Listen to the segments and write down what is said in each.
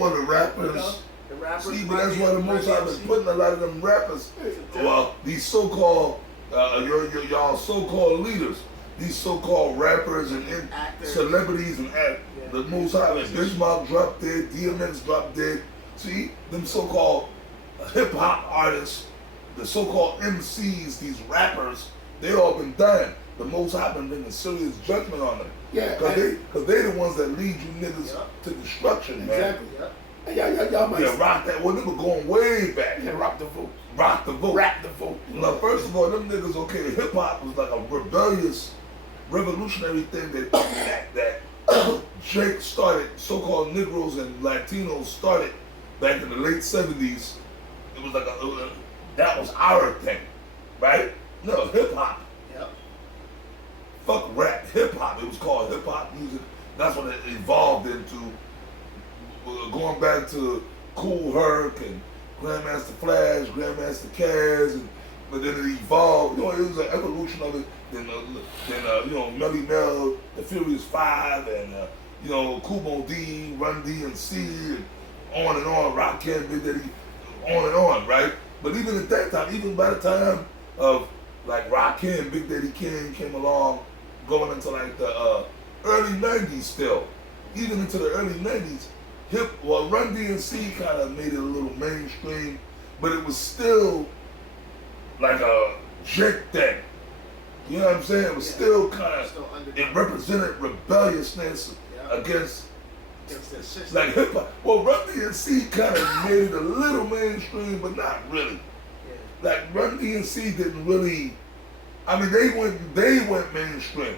Well, the rappers. The rappers. See, but that's why the Most High been putting a lot of them rappers. Well, these so-called, y'all so-called leaders, these so-called rappers and celebrities and the Most High, like Bismarck dropped dead, DMX dropped dead. See, them so-called hip-hop artists, the so-called MCs, these rappers, they all been dying. The Most High been bringing serious judgment on them. Yeah, because they the ones that lead you niggas to destruction, man. Exactly. Y'all might. Yeah, rock that. Well, they were going way back. Yeah, rock the vote. Rock the vote. Rap the vote. Now, first of all, them niggas, okay, hip hop was like a rebellious, revolutionary thing that Jake started. So-called Negroes and Latinos started back in the late '70s. It was like that was our thing, right? No, hip hop. Fuck rap, hip hop. It was called hip hop music. That's what it evolved into. Going back to Kool Herc and Grandmaster Flash, Grandmaster Caz, but then it evolved. You know, it was an evolution of it. Then you know, Melly Mel, the Furious Five, and you know, Kubo D, Run DMC, and on, Rakim, Big Daddy, on and on, right? But even at that time, even by the time of like Rakim, Big Daddy King came along, going into like the early '90s still, even into the early '90s. Run DMC kind of made it a little mainstream, but it was still like a Jake thing. You know what I'm saying? It was still kind of, it represented rebelliousness against the system. Like hip hop. Well, Run DMC kind of made it a little mainstream, but not really. Like Run DMC didn't really. I mean, they went mainstream,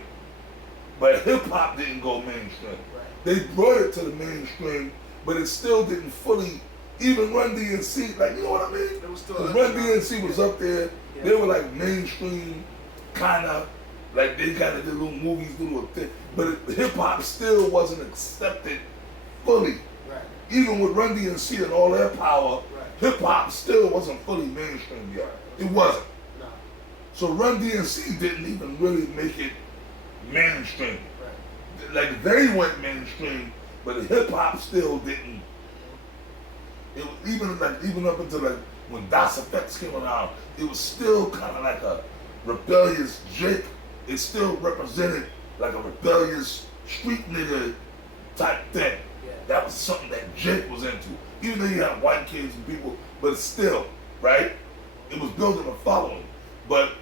but hip hop didn't go mainstream. They brought it to the mainstream, but it still didn't fully. Even Run DMC, like, you know what I mean? Because Run DMC was up there. Yeah. They were like mainstream, kind of like they kind of did little movies, little thing. But hip hop still wasn't accepted fully. Right. Even with Run DMC and all their power, hip hop still wasn't fully mainstream yet. It wasn't. No. So Run DMC didn't even really make it mainstream. Like they went mainstream, but hip hop still didn't. It was even up until like when Das Effects came around, it was still kind of like a rebellious Jake. It still represented like a rebellious street nigga type thing. Yeah. That was something that Jake was into. Even though you had white kids and people, but still, right? It was building a following. But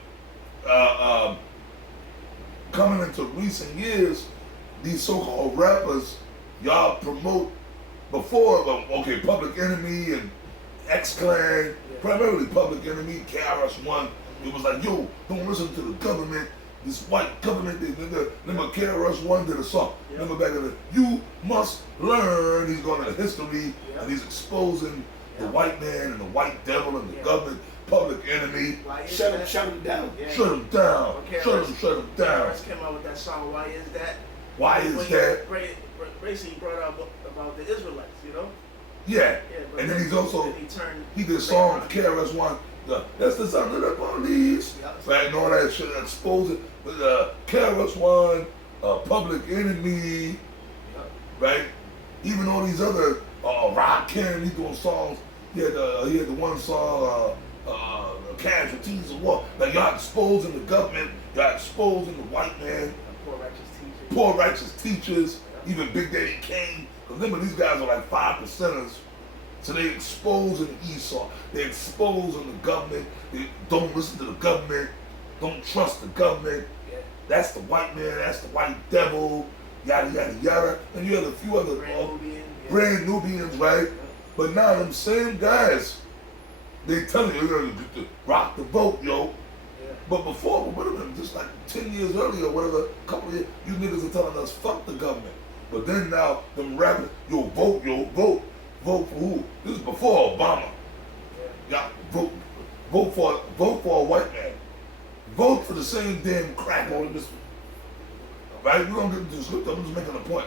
coming into recent years, these so-called rappers, y'all promote before, okay, Public Enemy and X-Clan, primarily Public Enemy, KRS-One. It was like, yo, don't listen to the government, this white government. Remember KRS-One did a song. Remember back in the, you must learn. He's going to history and he's exposing the white man and the white devil and the government, Public Enemy. Shut him down. Yeah. Shut him down. Shut him down. KRS came out with that song, Why Is That? Why is that? Basically brought out about the Israelites, you know? Yeah. But And then he's also, he did a song, KRS-One, that's the sound of the police. Right, and all that shit, exposing. KRS-One, Public Enemy, right? Even all these other, Rakim, he's doing songs. He had the one song, Casualties of War. Like y'all exposing the government, y'all exposing the white man. Poor righteous teachers, even Big Daddy Kane. Because remember, these guys are like 5%ers. So they exposing Esau. They exposing the government. They don't listen to the government. Don't trust the government. That's the white man. That's the white devil. Yada, yada, yada. And you have a few other brand Nubians, right? But now them same guys, they telling you, you're going to rock the vote, yo. But before, just like 10 years earlier, whatever, a couple of years, you niggas are telling us, fuck the government. But then now, them rappers, vote. Vote for who? This is before Obama. Yeah, vote for a white man. Vote for the same damn cracker. Right? We don't get into the script, I'm just making a point.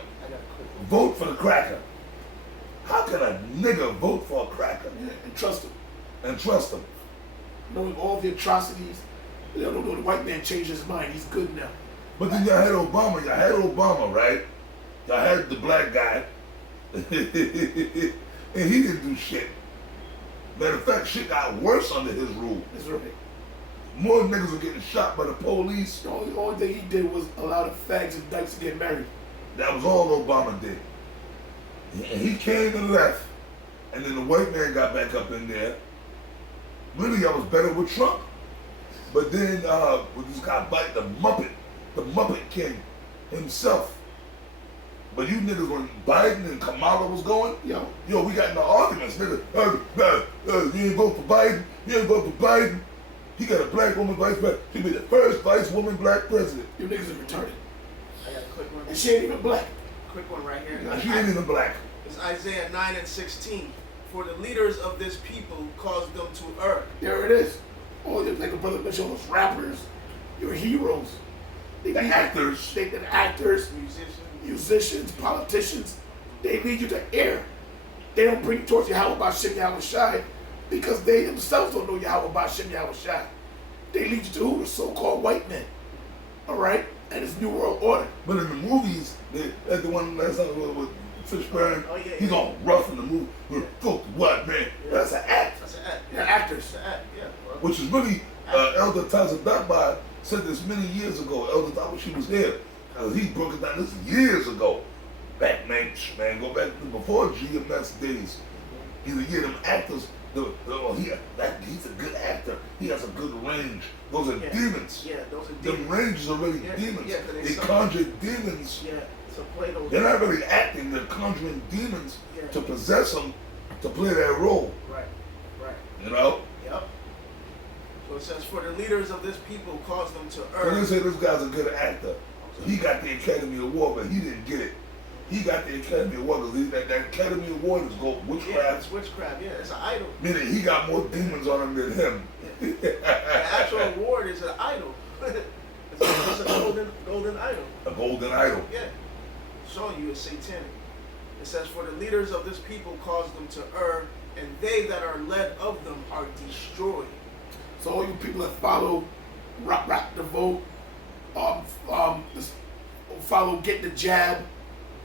Vote for the cracker. How can a nigga vote for a cracker? And trust him. And trust him. Knowing all the atrocities. The white man changed his mind. He's good now. But then y'all had Obama. Right? Y'all had the black guy. and he didn't do shit. Matter of fact, shit got worse under his rule. That's right. More niggas were getting shot by the police. The only thing he did was allow the fags and dykes to get married. That was all Obama did. And he came and left, and then the white man got back up in there. Really, I was better with Trump. But then with this guy Biden, the Muppet King himself. But you niggas, when Biden and Kamala was going, yo, we got in the arguments, nigga. You ain't vote for Biden. You ain't vote for Biden. He got a black woman vice president. She'll be the first vice woman black president. You niggas are retarded. I got a quick one. And she ain't even black. Quick one right here. She ain't even black. It's Isaiah 9:16. For the leaders of this people caused them to err. There it is. All your nigga brother mentioned those rappers, your heroes. The actors. The actors, musicians, politicians. They lead you to err. They don't bring you towards Yahweh Bashim Yahweh Shai because they themselves don't know Yahweh Bashim Yahweh Shai. They lead you to who? The so-called white men. All right? And it's New World Order. But in the movies, like the one last time with Fishburne, Oh, yeah, he's all rough in the movie. Fuck the white man. That's an act. That's an act. They're actors. That's an act, yeah. Well, Which is really, Elder Taza Dakbar said this many years ago. Elder Taza, she was there. He broke it down this years ago. Back, man, go back to before GMS days. He's them actors. He's a good actor. He has a good range. Those are demons. Yeah, those are Them demons. ranges are really demons. Yeah, they conjure demons. Yeah, to play those. They're not really acting. They're conjuring demons Yeah. to possess them to play that role. Right, right. You know? Yep. So it says, for the leaders of this people caused them to When err. they say this guy's a good actor, he got the Academy Award, but he didn't get it. He got the Academy Award because that Academy Award is called Yeah, witchcraft. it's witchcraft. Yeah, it's an idol. Meaning he got more demons on him than him. The actual award is an idol. it's a golden idol. A golden idol. Yeah, showing you it's satanic. It says, for the leaders of this people caused them to err, and they that are led of them are destroyed. So all you people that follow Rock the Vote, follow Get the Jab,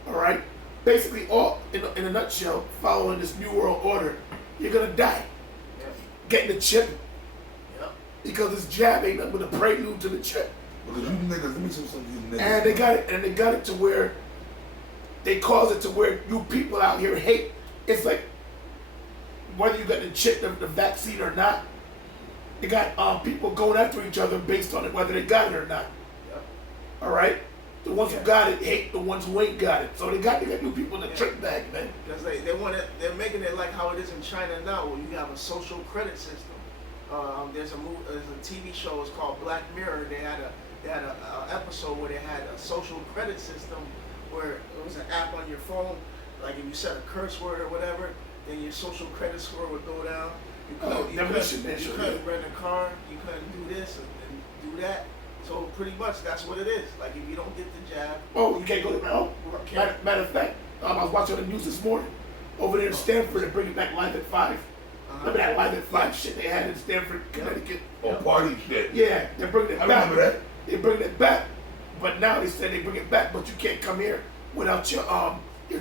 all right? Basically, all in a nutshell, following this New World Order, you're gonna die. Yep. Getting the chip, Yep. because this jab ain't nothing but a prelude to the chip. Because you niggas, let me say something to you niggas. And they got it to where they cause it to where you people out here hate. It's like whether you got the chip, the vaccine or not. They got people going after each other based on it, whether they got it or not. Yep. All right. The ones who got it hate the ones who ain't got it. So they got new people in the trick bag, man. Because they want it, they're making it like how it is in China now, where you have a social credit system. There's a TV show. It's called Black Mirror. They had a episode where they had a social credit system, where it was an app on your phone. Like if you said a curse word or whatever, then your social credit score would go down. You couldn't rent a car. You couldn't do this and do that. So pretty much that's what it is. Like if you don't get the jab. Oh, you can't go to home. Matter of fact, I was watching the news this morning. Over there in Stanford, they're bringing back Live at 5. Remember that Live at 5 shit they had in Stanford, Connecticut? Oh, party shit. Yeah, they're bringing it I back. remember that. They're bringing it back. But now they said they bring it back, but you can't come here without your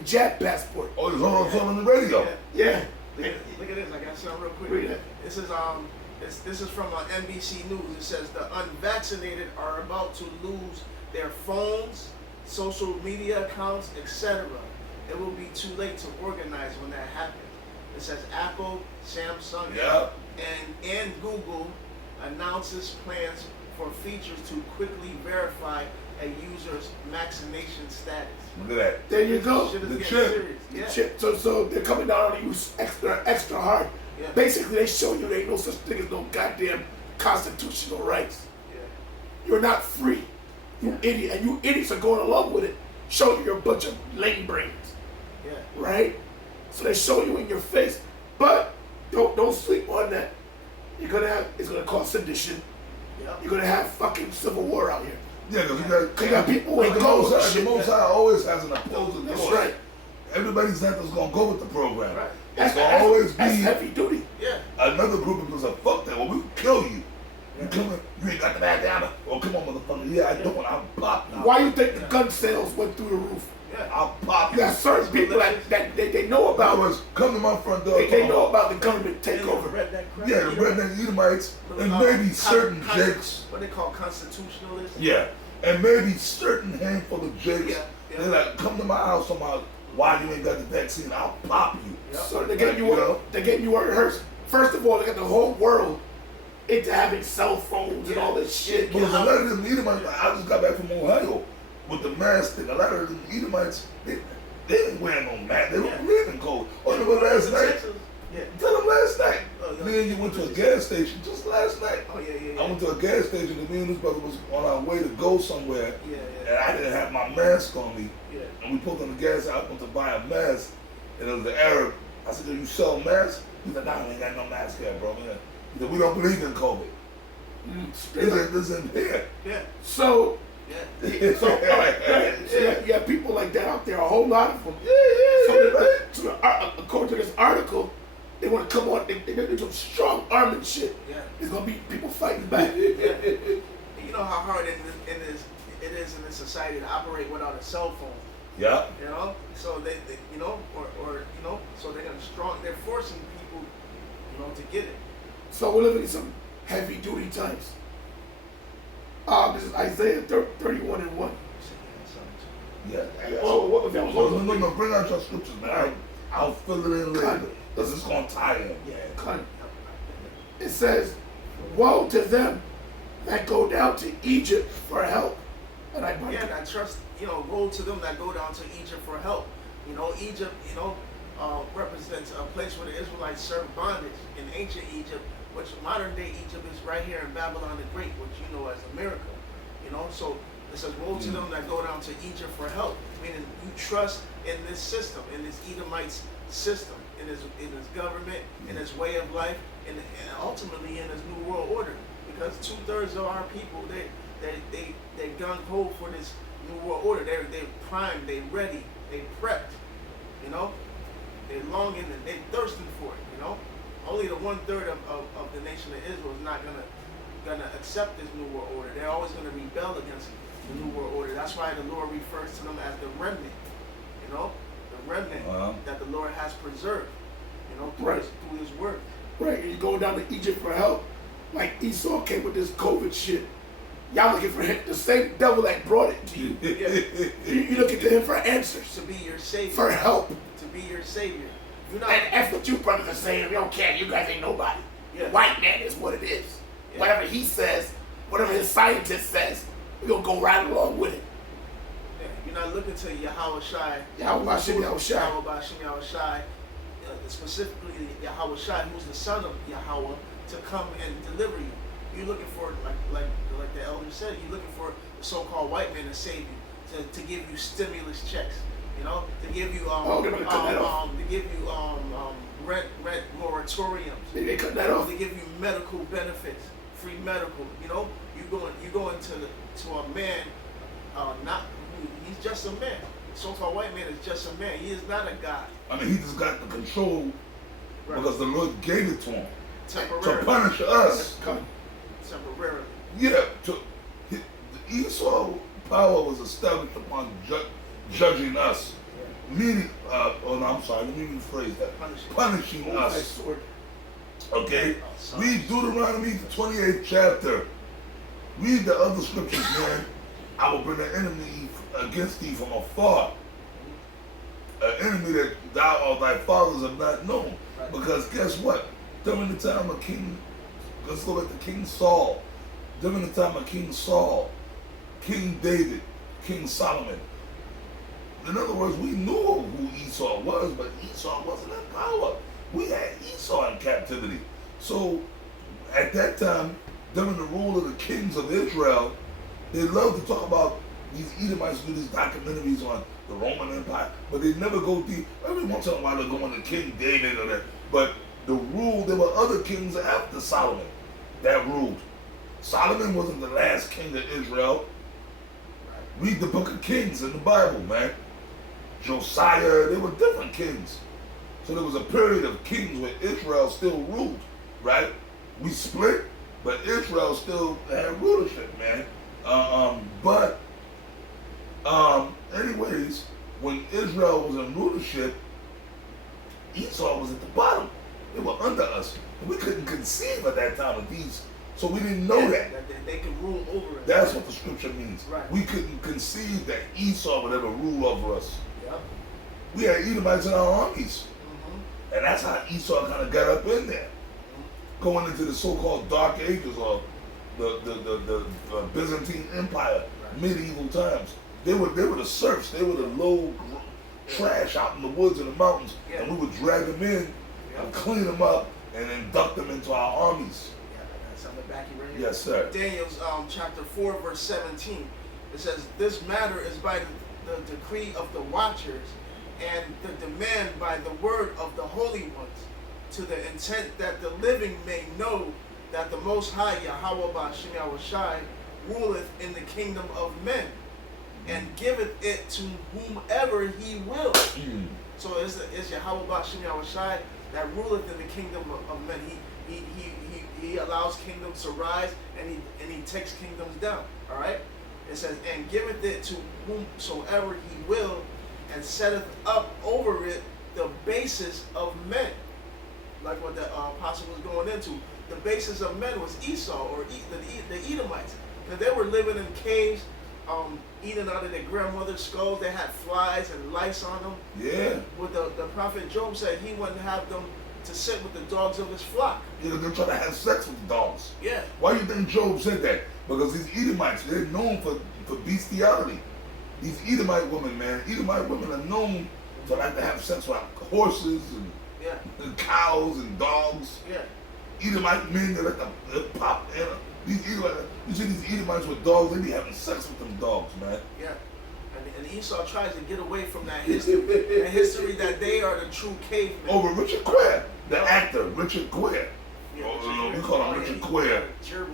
jab passport. Oh, it's on the radio. Yeah. Look at this. I got something real quick. Read it. This is from NBC News. It says the unvaccinated are about to lose their phones, social media accounts, etc. It will be too late to organize when that happens. It says Apple, Samsung, and Google announces plans for features to quickly verify a user's vaccination status. Look at that. There you go. Shit is The getting chip. serious. The Yeah. chip. So they're coming down on you extra hard. Yeah. Basically, they show you there ain't no such thing as no goddamn constitutional rights. Yeah. You're not free. You idiot. And you idiots are going along with it, showing you're a bunch of lame brains. Yeah. Right? So they show you in your face. But don't sleep on that. It's gonna cause sedition. Yep. You're gonna have fucking civil war out here. Yeah, because You got people who ain't the go with Most shit. High always has an opposing That's force. right. Everybody's not just gonna go with the program. Right. It's gonna always That's be heavy duty. Yeah. another group of people say, fuck that, well, we'll kill you. You coming, you ain't got the back down. Oh, come on, motherfucker. Yeah, I don't want to pop you. Why you think the gun sales went through the roof? Yeah. I'll pop You got certain people that they know about. Others, come to my front door. They know about the government takeover. Yeah, the redneck Edomites, and maybe certain jakes. What they call constitutionalists. Yeah, and maybe certain handful of jakes. Yeah. They're like, come to my house on my, why you ain't got the vaccine? I'll pop you. Yep. So they're getting you what it hurts. First of all, they got the whole world into having cell phones and all this shit. Because a lot of them Edomites, I just got back from Ohio with the mask thing. A lot of them Edomites, they ain't wearing no mask. They don't believe in COVID. Oh, no, last night. Yeah. Tell them last night. Oh, Me and you went to a gas station just last night. Oh, yeah. I went to a gas station and me and this brother was on our way to go somewhere. Yeah. And I didn't have my mask on me. Yeah. And we pulled on the gas. I went to buy a mask. And it was the Arab. I said, do you sell masks? He said, nah, we ain't got no mask here, bro. He said, we don't believe in COVID. This in here. Yeah. So, yeah. you have people like that out there, a whole lot of them. So according to this article, they want to come on, they do some strong arming shit. Yeah. There's going to be people fighting back. Yeah. You know how hard it is in this society to operate without a cell phone. Yeah. You know, so they you know, or you know, so they're forcing people, you know, to get it. So we're living in some heavy duty times. This is Isaiah 31:1. Yeah. Oh, that was No, bring out your scriptures, man. I'll fill it in later. Because it's going to tie in. Yeah, it says, woe to them that go down to Egypt for help. And I trust, woe to them that go down to Egypt for help. You know, Egypt, represents a place where the Israelites served bondage in ancient Egypt, which modern day Egypt is right here in Babylon the Great, which you know as America. You know, so it says, woe to them that go down to Egypt for help. Meaning you trust in this system, in this Edomite's system, in his government, in his way of life, and ultimately in his new world order. Because 2/3 of our people, they gung ho for this new world order. They're primed, they ready, they prepped. You know, they're longing and they're thirsting for it. You know, only the 1/3 of the nation of Israel is not gonna accept this new world order. They're always gonna rebel against the new world order. That's why the Lord refers to them as the remnant. You know, the remnant that the Lord has preserved. You know, through His word. Right, and you go down to Egypt for help, like Esau came with this COVID shit. Y'all looking for him, the same devil that brought it to you. You're looking to him for answers. To be your savior. For help. To be your savior. And that's what you brothers are saying. We don't care. You guys ain't nobody. The white man is what it is. Yeah. Whatever he says, whatever his scientist says, we're going to go right along with it. Yeah. You're not looking to Yahweh Shai. Yahweh Shai. Specifically Yahweh Shai, who's the son of Yahweh, to come and deliver you. You're looking for, like the elder said, you're looking for the so-called white man to save you, to give you stimulus checks, you know, to give you rent moratoriums. They cut that off. To give you medical benefits, free medical. You know, you go into a man, he's just a man. So-called white man is just a man. He is not a god. I mean, he just got the control because the Lord gave it to him temporarily to punish us. Temporarily. Yeah. The Esau power was established upon judging us. Meaning, I'm sorry. Let me rephrase that. Punishing us. Okay. Read Deuteronomy, the 28th chapter. Read the other scriptures, man. I will bring an enemy against thee from afar. An enemy that thou or thy fathers have not known. Because guess what? During the time of let's go back to King Saul. During the time of King Saul, King David, King Solomon. In other words, we knew who Esau was, but Esau wasn't in power. We had Esau in captivity. So at that time, during the rule of the kings of Israel, they loved to talk about these Edomites, do these documentaries on the Roman Empire, but they never go deep. Every once in a while they're going to King David or that. But the rule, there were other kings after Solomon that ruled. Solomon wasn't the last king of Israel. Read the book of Kings in the Bible, man. Josiah, they were different kings. So there was a period of kings where Israel still ruled, right? We split, but Israel still had rulership, man. Anyways, when Israel was in rulership, Esau was at the bottom. They were under us. And we couldn't conceive at that time of these. So we didn't know that. They could rule over us. That's what the scripture means. Right. We couldn't conceive that Esau would ever rule over us. Yep. We had Edomites in our armies. And that's how Esau kind of got up in there. Going into the so-called Dark Ages or the Byzantine Empire, medieval times. They were the serfs. They were the low trash out in the woods and the mountains. Yeah. And we would drag them in and clean them up and induct them into our armies. Yeah, I got something back here right here. Yes, sir. Daniel's chapter 4, verse 17. It says, this matter is by the decree of the watchers and the demand by the word of the holy ones, to the intent that the living may know that the Most High Yahweh Ba'ashem Yahushai ruleth in the kingdom of men, and giveth it to whomever he will. So it's Yahweh Ba'ashem Yahushai that ruleth in the kingdom of men. He allows kingdoms to rise, and he takes kingdoms down. All right. It says, and giveth it to whomsoever he will, and setteth up over it the basis of men. Like what the apostle was going into. The basis of men was Esau, or the Edomites. Because they were living in caves, eating out of their grandmother's skulls. They had flies and lice on them. Yeah. What the prophet Job said, he wouldn't have them to sit with the dogs of his flock. Yeah, they're trying to have sex with the dogs. Yeah. Why do you think Job said that? Because these Edomites, they're known for bestiality. These Edomite women, man, Edomite women are known to like to have sex with horses and cows and dogs. Yeah. Edomite men, they like to pop in. These Edomites, you see these Edomites with dogs, they be having sex with them dogs, man. Yeah. And Esau tries to get away from that history. The history that they are the true cavemen. Over Richard Gere, the actor, Richard Gere. Yeah, We call him Richard Gere.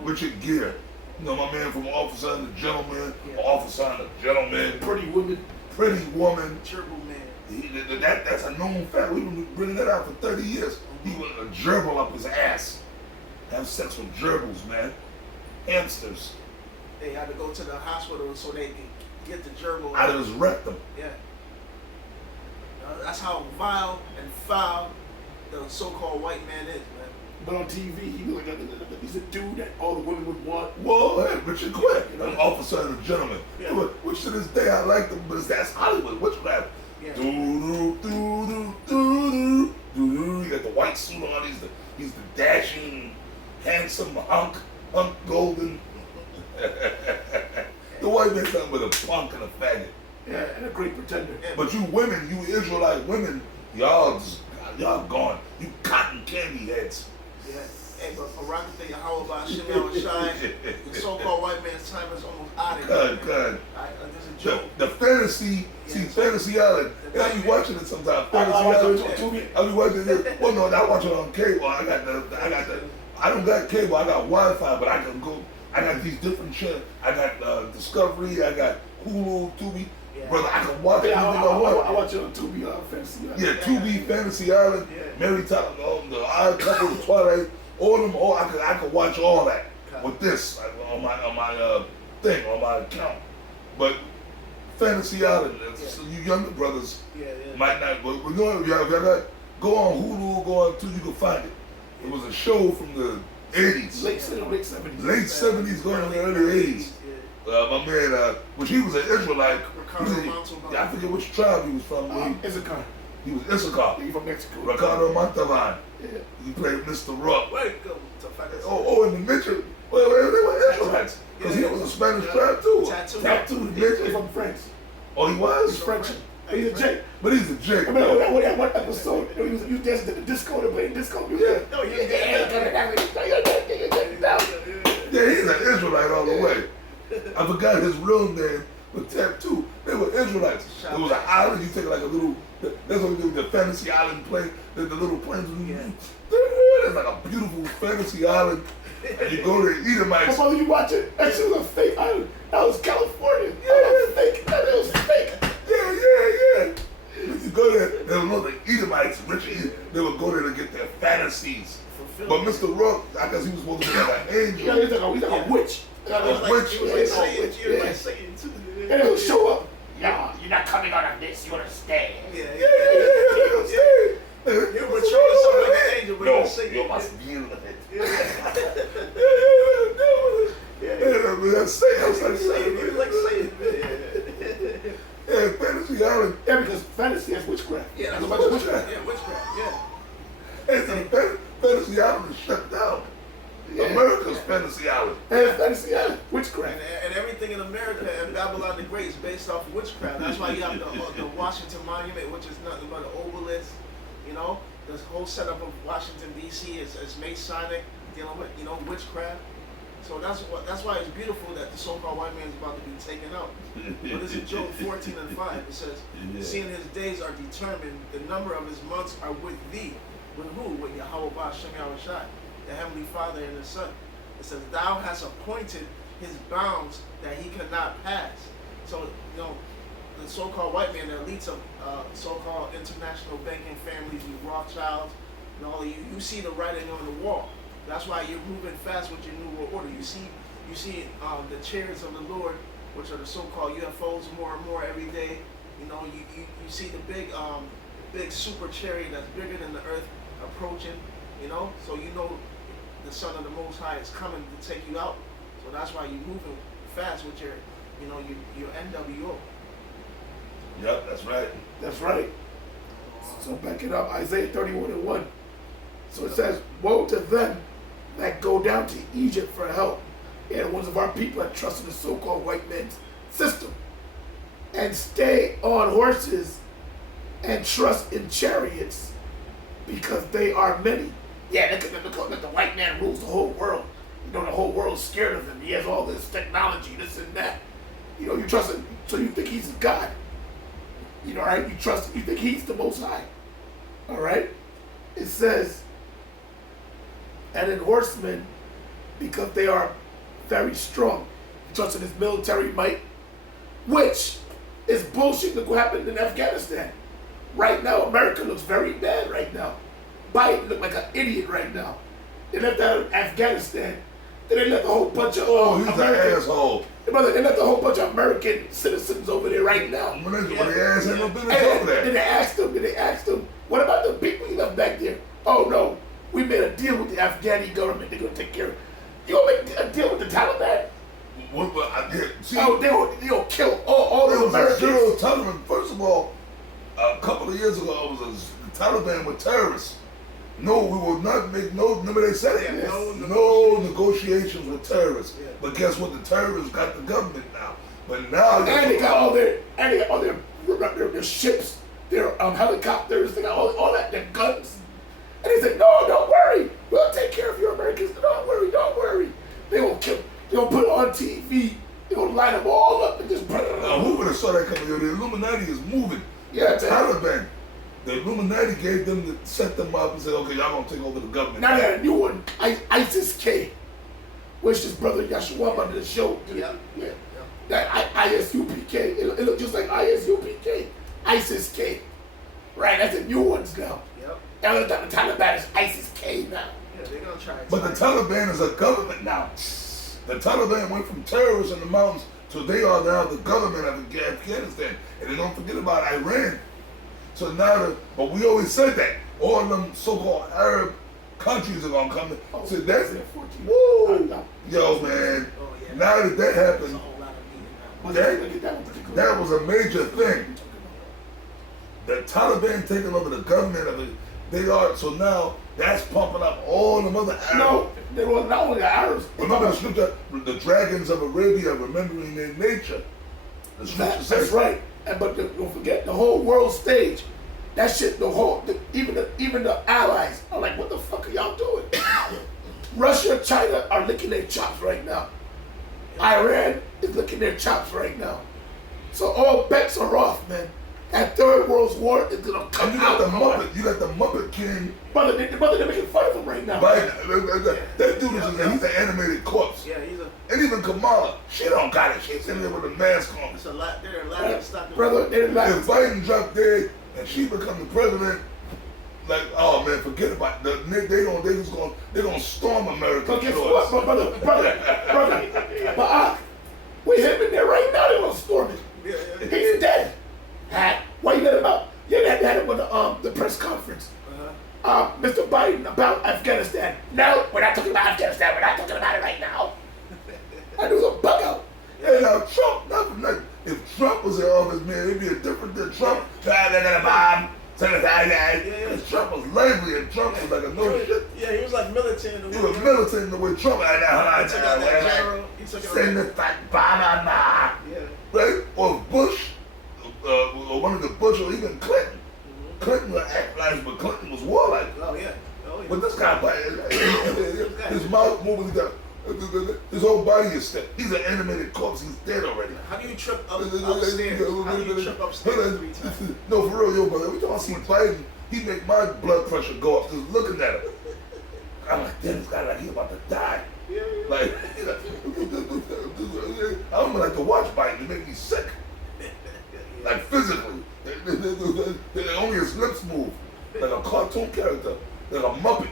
Richard Gere. You know, my man from Officer and the Gentleman, Officer and the Gentleman. Pretty Woman. Pretty Woman. Gerbil man. That's a known fact. We've been bringing that out for 30 years. He would gerbil up his ass. Have sex with gerbils, man. Hamsters. They had to go to the hospital so they could get the gerbil Out of his rectum. Yeah. That's how vile and foul the so-called white man is, man. But on TV, he's a dude that all the women would want. Whoa, hey, Richard Gere, an Officer and a Gentleman. Yeah. Which to this day I like them, but that's Hollywood. Witchcraft. Yeah. You got the white suit on. He's the dashing, handsome hunk golden. The white man's nothing but a punk and a faggot. Yeah, and a great pretender. Yeah. But you women, you Israelite women, y'all gone. You cotton candy heads. Yeah. Hey, but Barak the Yahweh Ba'ashem Yahushai, the so-called white man's time is almost out of here. Good. There's a joke. The fantasy, Fantasy Island. I be watching it sometimes. Fantasy Island. I be watching it. Well, no, I watch it on cable. I don't got cable. I got Wi-Fi, but I can go. I got these different channels. I got Discovery. I got Hulu, Tubi. Yeah. Brother, I can watch anything I want. I watch it on Tubi, Fantasy Island. Yeah, Tubi, Fantasy Island, Mary Tyler, the Odd Couple, the Twilight, all them. All I could watch all that with this on my thing on my account. But Fantasy Island, so you younger brothers might not. But we're going. If y'all got go on Hulu, go on Tubi, you can find it. It was a show from the 80s, late 70s, late 70s, going to the early 80s. My man, which he was an Israelite. I forget which tribe he was from. Issachar. He was Issachar. He's from Mexico. Ricardo Montalban. Yeah. He played Mr. Rock. Welcome to Fantasy. And the Mitchell. Well, they were Israelites. Because he was a Spanish tribe too. Tattoo. He's from France. Oh, he was? He's French. He's a Jake. But he's a Jake. I mean, that one episode, he was dancing to the disco, they played disco music. No, Yeah, he's an Israelite all the way. I forgot his real name, but Tattoo. They were Israelites. It was an island. You take like a little. That's what we do. The Fantasy Island plane. The little planes. It's like a beautiful Fantasy Island, and you go to the Edomites. My mother, you watch it. That shit was a fake island. That was California. That was fake. That was fake. Yeah. You go there. They would know the Edomites, they would go there to get their fantasies. But Mr. Rock, I guess he was supposed to be like an angel. Yeah, he's like a witch. He was like Satan too. And he'll show up. yo, you're not coming out of this. You understand? Yeah. You You're maturing something like an angel, but you're singing. you must view it. That's like saying, You like saying, yeah, Fantasy Island. Yeah, because fantasy is witchcraft. yeah, That's that's a bunch of witchcraft. witchcraft. Yeah, witchcraft. And Fantasy Island is shut down. Yeah. America's Fantasy Island. And fantasy island, witchcraft. And everything in America and Babylon the Great is based off of witchcraft. That's why you have the Washington Monument, which is nothing but an obelisk. You know, the whole setup of Washington D.C. is Masonic, dealing with witchcraft. So that's why it's beautiful that the so-called white man is about to be taken out. But it's in Job 14:5. It says, "Seeing his days are determined, the number of his months are with thee." With who? With Yahweh Bashem Yahushai, the Heavenly Father and the Son. It says, "Thou hast appointed his bounds that he cannot pass." So the so-called white man, the elites of so-called international banking families, the Rothschilds, and all of you see the writing on the wall. That's why you're moving fast with your New World Order. You see the chariots of the Lord, which are the so-called UFOs, more and more every day. You see the big super chariot that's bigger than the earth approaching. So the Son of the Most High is coming to take you out. So that's why you're moving fast with your NWO. Yep, that's right. That's right. So back it up, Isaiah 31:1. So it says, "Woe to them that go down to Egypt for help, and ones of our people that trust in the so-called white man's system, and stay on horses and trust in chariots, because they are many." Yeah, look, the white man rules the whole world. The whole world's scared of him. He has all this technology, this and that. You trust him, so you think he's God. Right? You think he's the Most High. All right? It says, "And in horsemen, because they are very strong." You trust in his military might, which is bullshit. Look what happened in Afghanistan. Right now, America looks very bad right now. Biden look like an idiot right now. They left out of Afghanistan. Then they left a whole bunch of He's American, an asshole. Brother, they left a whole bunch of American citizens over there right now. When they ass ain't no business And over there. then they asked them, what about the people you left back there? "Oh no, we made a deal with the Afghani government. They're gonna take care of it." You gonna make a deal with the Taliban? They'll kill all there the was a Americans. zero tolerance. First of all, a couple of years ago, the Taliban were terrorists. No, we will not make remember they said it? Yeah, no negotiations with terrorists. Yeah. But guess what? The terrorists got the government now. But now And they got all their ships, their helicopters, they got all that, their guns. And they said, "No, don't worry. We'll take care of your Americans. Don't worry. They will kill. They'll put it on TV. They'll line them all up and just burn them. Now, who would have saw that coming? The Illuminati is moving. Yeah, the Taliban. The Illuminati gave them to set them up and said, "Okay, y'all gonna take over the government." Now they got a new one, ISIS-K, which his brother Yeshua under the show. Yep. Yeah. That ISUPK. It looked just like ISUPK. ISIS-K. Right, that's the new ones now. Yep. Now the Taliban is ISIS-K now. Yeah, they're gonna try. But the Taliban is a government now. The Taliban went from terrorists in the mountains to they are now the government of Afghanistan. And they don't forget about Iran. So now, but we always said that all of them so-called Arab countries are gonna come. So that's it. Woo! Yo, man. Now that happened, that was a major thing. The Taliban taking over the government of it. They are so now that's pumping up all the other Arabs. No, they were not only the Arabs. Remember the scripture, the dragons of Arabia remembering their nature. The scripture That's says right. But don't forget the whole world stage. That shit, even the allies are like, what the fuck are y'all doing? Russia, China are licking their chops right now. Iran is licking their chops right now. So all bets are off, man. That third world war is gonna come and out. You got the Muppet King. Brother, they're making fun of him right now. That dude he's an animated corpse. Yeah, and even Kamala, she don't got it. She's in there with a mask on. It's a lot. They're a lot of stuff. Brother, if Biden dropped dead and she become the president, like, oh man, forget about it. They're gonna storm America. But guess what, brother? But with him in there right now, they're gonna storm it. Yeah. He's dead. Mr. Biden about Afghanistan. No, we're not talking about Afghanistan. We're not talking about it right now. And it was a bug out. Hey, now Trump, nothing. If Trump was in office, man, it'd be a different than Trump. Because Trump was lazy and Trump was like a no shit. Yeah, he was like militant. He was militant in the way Trump had He took out that gyro. He took out send the fat banana. Right? Or Bush, or one of the Bush, or even Clinton. Clinton would act like, but Clinton was warlike. Oh yeah. But this guy, his mouth moving, his whole body is stiff. He's an animated corpse. He's dead already. How do you trip upstairs? How do you trip upstairs 3 times? No, for real, yo, brother. Every time I see Biden, he make my blood pressure go up just looking at him. I'm like, damn, this guy like he about to die. Like, I don't like to watch Biden. It make me sick. Like physically. Only his lips move. Like a cartoon character. Like a Muppet.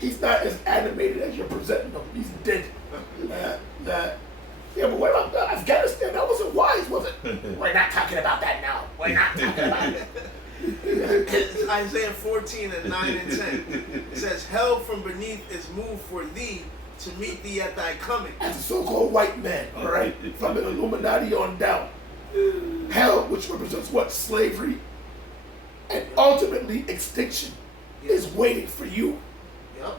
He's not as animated as you're presenting him. He's dead. Yeah, but what about Afghanistan? That wasn't wise, was it? We're not talking about that now. We're not talking about it. It's Isaiah 14 and 9 and 10. It says, hell from beneath is moved for thee to meet thee at thy coming. As a so-called white man, all right, from the Illuminati on down. Hell, which represents what? Slavery and ultimately extinction, is waiting for you.